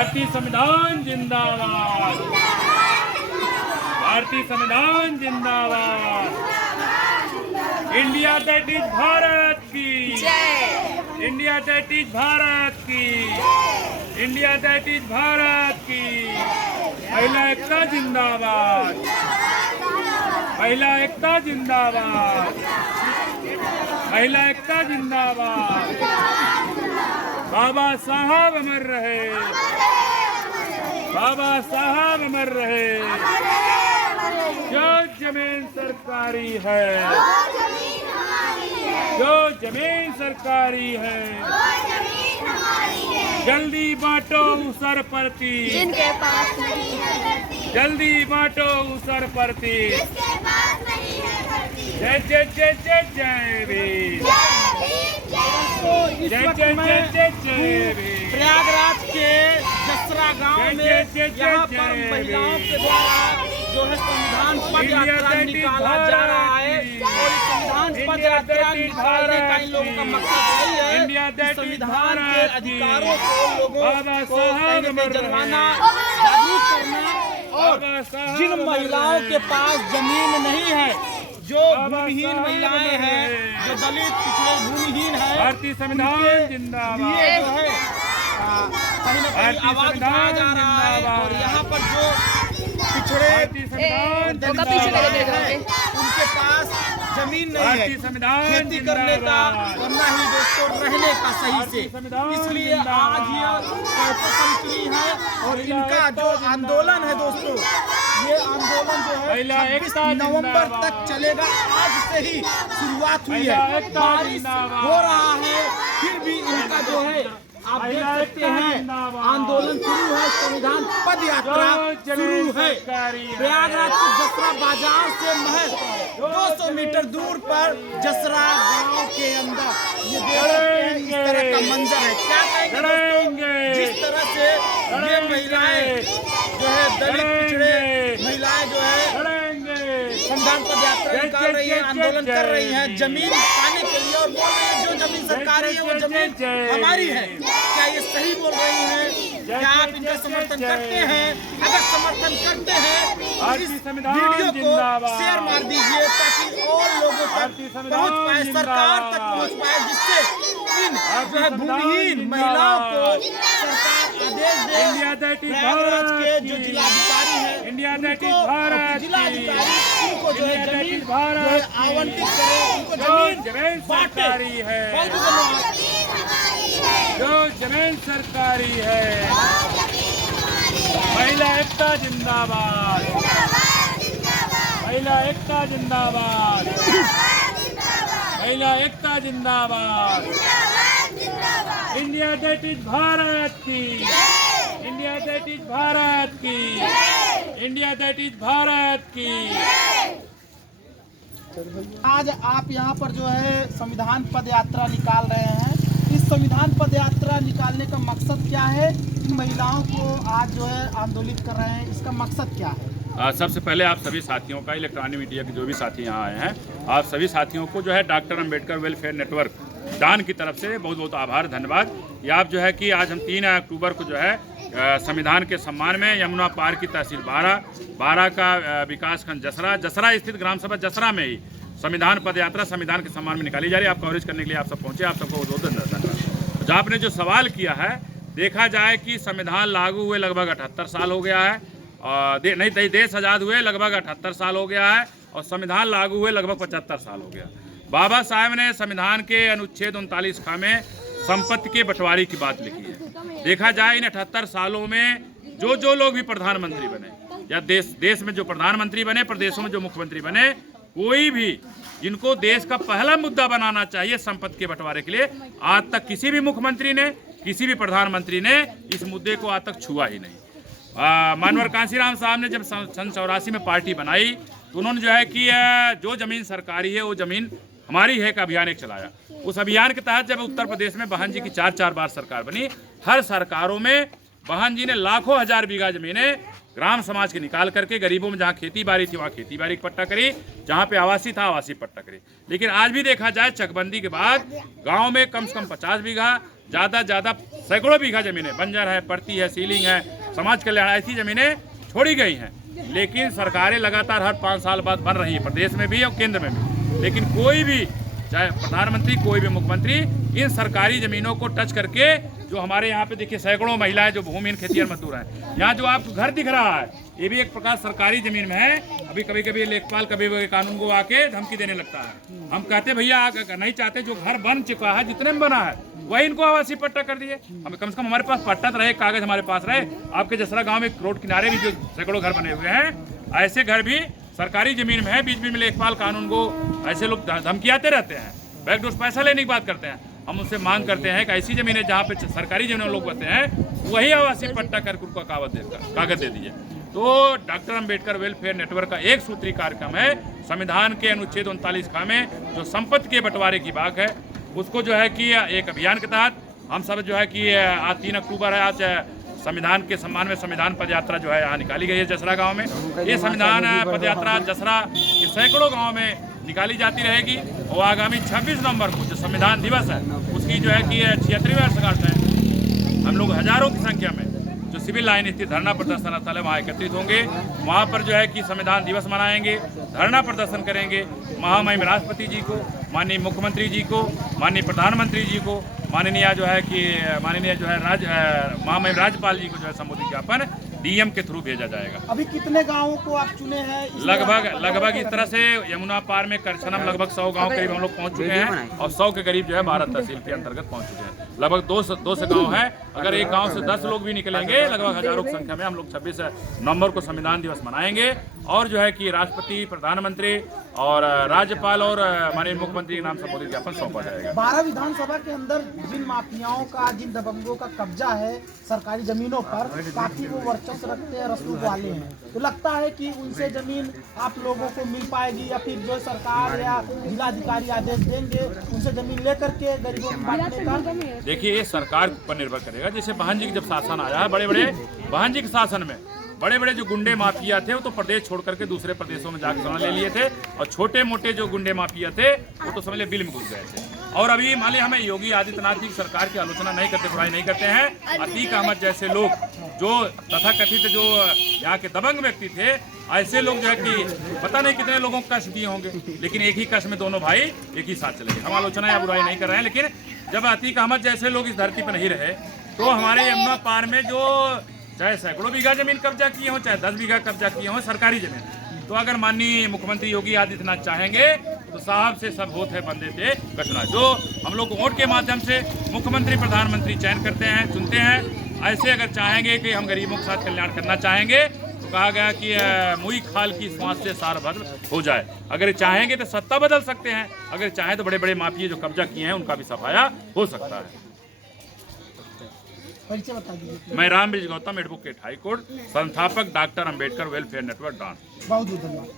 भारतीय संविधान जिंदाबाद, भारतीय संविधान जिंदाबाद। इंडिया दैट इज भारत की, इंडिया दैट इज भारत की, इंडिया दैट इज भारत की। महिला एकता जिंदाबाद, महिला एकता जिंदाबाद, महिला एकता जिंदाबाद। बाबा साहब अमर रहे, बाबा साहब अमर रहे। जो जमीन सरकारी है, जो जमीन सरकारी है, जल्दी बांटो उसर परती, जिनके पास नहीं है धरती, जल्दी बांटो उसर परती। जिसके पास नहीं है धरती। जय जय जय जय जय वीर, इस जय वक्त जय मैं जय जय जय वीर। प्रयागराज के जसरा गांव में यहाँ पर महिलाओं के द्वारा जो है संविधान पद यात्रा निकाला जा रहा है और इस संविधान पद यात्रा निकालने का इन लोगों का मकसद यही है कि संविधान के अधिकारों को लोगों को कहीं न जलवाना, जागरूक करना। और जिन महिलाओं के पास जमीन नहीं है, जो भूमिहीन महिलाएं हैं, जो दलित पिछड़े भूमिहीन है, भारतीय संविधान जिंदाबाद, ये जो है कहीं न कहीं आवाज उठाया जा रहा है। और यहाँ पर जो पिछड़े भारतीय संविधान है, उनके पास जमीन नहीं है भारतीय संविधान खेती करने का और न ही दोस्तों रहने का सही से। इसलिए आज ये निकली है और इनका जो आंदोलन है दोस्तों, ये आंदोलन जो है 26 नवंबर तक चलेगा। आज से ही शुरुआत हुई है, बारिश हो रहा है, फिर भी इनका जो है आप देख सकते हैं आंदोलन शुरू है, संविधान पद यात्रा शुरू है। प्रयागराज के जसरा बाजार से महज 200 मीटर दूर पर जसरा गांव के अंदर ये देख सकते हैं इस तरह का मंजर है। क्या कहेंगे जिस तरह से ये महिलाएं जो है दलित पिछड़े महिलाएं जो है संविधान पद यात्रा निकाल रही है, आंदोलन कर रही है जमीन पाने के लिए और बोल रही है जो जमीन सरकारी है वो जमीन हमारी है। क्या ये सही बोल रही हैं? क्या आप इनका समर्थन करते हैं? अगर समर्थन करते हैं इस वीडियो को शेयर मार दीजिए ताकि और लोगों तक पहुंच पाए, सरकार तक पहुंच पाए, जिससे इन जो है भूमिहीन महिलाओं को सरकार आदेश दे। प्रयागराज के जो जिलाधिकारी है, इंडिया दैट इज उनको भारत, जिलाधिकारी उनको जो है जमीन आवंटित करे, उनको जमीन बांटे। है, बहुत धन्यवाद। जो जमीन सरकारी है। महिला एकता जिंदाबाद, महिला एकता जिंदाबाद, महिला एकता जिंदाबाद। इंडिया दैट इज भारत की, इंडिया दैट इज भारत की, इंडिया दैट इज भारत की। आज आप यहाँ पर जो है संविधान पद यात्रा निकाल रहे हैं। इस संविधान पद यात्रा निकालने का मकसद क्या है? इन महिलाओं को आज जो है आंदोलित कर रहे हैं, इसका मकसद क्या है? सबसे पहले आप सभी साथियों का, इलेक्ट्रॉनिक मीडिया के जो भी साथी यहाँ आए हैं, आप सभी साथियों को जो है डॉक्टर अंबेडकर वेलफेयर नेटवर्क डान की तरफ से बहुत बहुत आभार, धन्यवाद। ये आप जो है कि आज हम 3 अक्टूबर को जो है संविधान के सम्मान में यमुना पार की तहसील बारा का विकास खंड जसरा स्थित ग्राम सभा जसरा में ही संविधान पद यात्रा संविधान के सम्मान में निकाली जा रही है। आप कवरेज करने के लिए आप सब पहुंचे, आप सबको बहुत बहुत धन्यवाद। जो आपने जो सवाल किया है, देखा जाए कि संविधान लागू हुए लगभग 78 साल हो गया है, नहीं देश आज़ाद हुए लगभग 78 साल हो गया है और संविधान लागू हुए लगभग 75 साल हो गया। बाबा साहब ने संविधान के अनुच्छेद 39 ख में संपत्ति के बंटवारे की बात लिखी है। देखा जाए इन 78 सालों में जो लोग भी प्रधानमंत्री बने या देश में जो प्रधानमंत्री बने, प्रदेशों में जो मुख्यमंत्री बने, कोई भी जिनको देश का पहला मुद्दा बनाना चाहिए संपत्ति के बंटवारे के लिए, आज तक किसी भी मुख्यमंत्री ने, किसी भी प्रधानमंत्री ने इस मुद्दे को आज तक छुआ ही नहीं। मानवर कांशीराम साहब ने जब सन 84 में पार्टी बनाई तो उन्होंने जो है कि जो जमीन सरकारी है वो जमीन हमारी है का अभियान एक चलाया। उस अभियान के तहत जब उत्तर प्रदेश में बहन जी की 4 बार सरकार बनी, हर सरकारों में बहन जी ने लाखों हजार बीघा जमीनें ग्राम समाज के निकाल करके गरीबों में जहाँ खेती बाड़ी थी वहाँ खेती बाड़ी पट्टा करी, जहाँ पे आवासीय था आवासीय पट्टा करी। लेकिन आज भी देखा जाए चकबंदी के बाद गांव में कम से कम 50 बीघा, ज़्यादा सैकड़ों बीघा ज़मीनें बंजर है, पड़ती है, सीलिंग है, समाज कल्याण ऐसी ज़मीनें छोड़ी गई हैं। लेकिन सरकारें लगातार हर 5 साल बाद बन रही है, प्रदेश में भी और केंद्र में भी। लेकिन कोई भी, चाहे प्रधानमंत्री, कोई भी मुख्यमंत्री, इन सरकारी ज़मीनों को टच करके, जो हमारे यहाँ पे देखिए सैकड़ों महिलाएं जो भूमिहीन खेतिहर मजदूर हैं, यहाँ जो आपको घर दिख रहा है ये भी एक प्रकार सरकारी ज़मीन में है। अभी कभी कभी लेखपाल कभी कानून को आके धमकी देने लगता है। हम कहते भैया नहीं चाहते, जो घर बन चुका है, जितने में बना है वही इनको आवासीय पट्टा कर दिए। हमें कम से कम हमारे पास पट्टा तो रहे, कागज हमारे पास रहे। आपके जसरा गाँव में रोड किनारे भी जो सैकड़ों घर बने हुए हैं, ऐसे घर भी सरकारी ज़मीन में है। बीच बीच में लेखपाल कानून को ऐसे लोग धमकियाते रहते हैं, बैकडोर पैसा लेने की बात करते हैं। हम उनसे मांग करते हैं कि ऐसी ज़मीनें जहाँ पे सरकारी ज़मीनें लोग बसते हैं वही आवासीय पट्टा करके उनको कागज दे दीजिए। तो डॉक्टर अंबेडकर वेलफेयर नेटवर्क का एक सूत्री कार्यक्रम है। संविधान के अनुच्छेद 39 में जो संपत्ति के बंटवारे की बात है, उसको जो है कि एक अभियान के तहत हम सब जो है कि आज 3 अक्टूबर है, आज संविधान के सम्मान में संविधान पद यात्रा जो है यहाँ निकाली गई है जसरा गांव में। ये संविधान पद यात्रा जसरा के सैकड़ों गांव में निकाली जाती रहेगी और आगामी 26 नवंबर को जो संविधान दिवस है उसकी जो है कि 76वीं वर्षगांठ है। हम लोग हजारों की संख्या में जो सिविल लाइन स्थित धरना प्रदर्शन स्थल है वहाँ एकत्रित होंगे। वहाँ पर जो है कि संविधान दिवस मनाएंगे, धरना प्रदर्शन करेंगे। महामहिम राष्ट्रपति जी को, माननीय मुख्यमंत्री जी को, माननीय प्रधानमंत्री जी को, माननीय जो है महामहिम राज्यपाल जी को जो है संबोधित ज्ञापन डीएम के थ्रू भेजा जाएगा। अभी कितने गांवों को आप चुने हैं? लगभग इस तरह से यमुना पार में करछनम लगभग 100 गांव करीब हम लोग पहुंच चुके हैं और 100 के करीब जो है भारत तहसील के अंतर्गत पहुंच चुके हैं। लगभग 200 गांव है। अगर एक गांव से 10 लोग भी निकलेंगे, लगभग हजारों की संख्या में हम लोग 26 नवंबर को संविधान दिवस मनाएंगे और जो है कि राष्ट्रपति, प्रधानमंत्री और राज्यपाल और माननीय मुख्यमंत्री के नाम संबोधित ज्ञापन सौंपा जाएगा। 12 विधानसभा के अंदर जिन माफियाओं का, जिन दबंगों का कब्जा है सरकारी जमीनों पर, काफी वो वर्चस्व रखते हैं, रसूख वाले हैं, तो लगता है कि उनसे जमीन आप लोगों को मिल पाएगी या फिर जो सरकार या जिलाधिकारी आदेश देंगे उनसे जमीन लेकर के गरीबों को बांटने का? देखिए, ये सरकार पर निर्भर करेगा। जैसे बहन जी जब शासन आया, बड़े बहन जी के शासन में बड़े जो गुंडे माफिया थे वो तो प्रदेश छोड़ करके दूसरे प्रदेशों में जाकर सोना ले लिए थे और छोटे मोटे जो गुंडे माफिया थे वो तो समझ ले बिल में घुस गए थे। और अभी मान लिया, हमें योगी आदित्यनाथ जी की सरकार की आलोचना नहीं करते, बुराई नहीं करते हैं। अतीक अहमद जैसे लोग जो तथाकथित जो यहाँ के दबंग व्यक्ति थे, ऐसे लोग जो है कि पता नहीं कितने लोगों को कष्ट दिए होंगे, लेकिन एक ही कष्ट में दोनों भाई एक ही साथ चले गए। हम आलोचना या बुराई नहीं कर रहे हैं, लेकिन जब अतीक अहमद जैसे लोग इस धरती पर नहीं रहे तो हमारे यमुना पार में जो चाहे सैकड़ों बीघा जमीन कब्जा किए हों, चाहे 10 बीघा कब्जा किए हों सरकारी जमीन, तो अगर माननीय मुख्यमंत्री योगी आदित्यनाथ चाहेंगे तो साहब से सब होत है बंदे थे कचरा। जो हम लोग वोट के माध्यम से मुख्यमंत्री, प्रधानमंत्री चयन करते हैं, चुनते हैं, ऐसे अगर चाहेंगे कि हम गरीबों के साथ कल्याण करना चाहेंगे तो कहा गया कि मुई खाल की श्वास से सारभद्र हो जाए। अगर चाहेंगे तो सत्ता बदल सकते हैं, अगर चाहें तो बड़े माफिया जो कब्जा किए हैं उनका भी सफाया हो सकता है। परिचय बता दीजिए। मैं रामबीज गौतम, एडवोकेट हाईकोर्ट, संस्थापक doctor Ambedkar welfare network dance. बहुत धन्यवाद।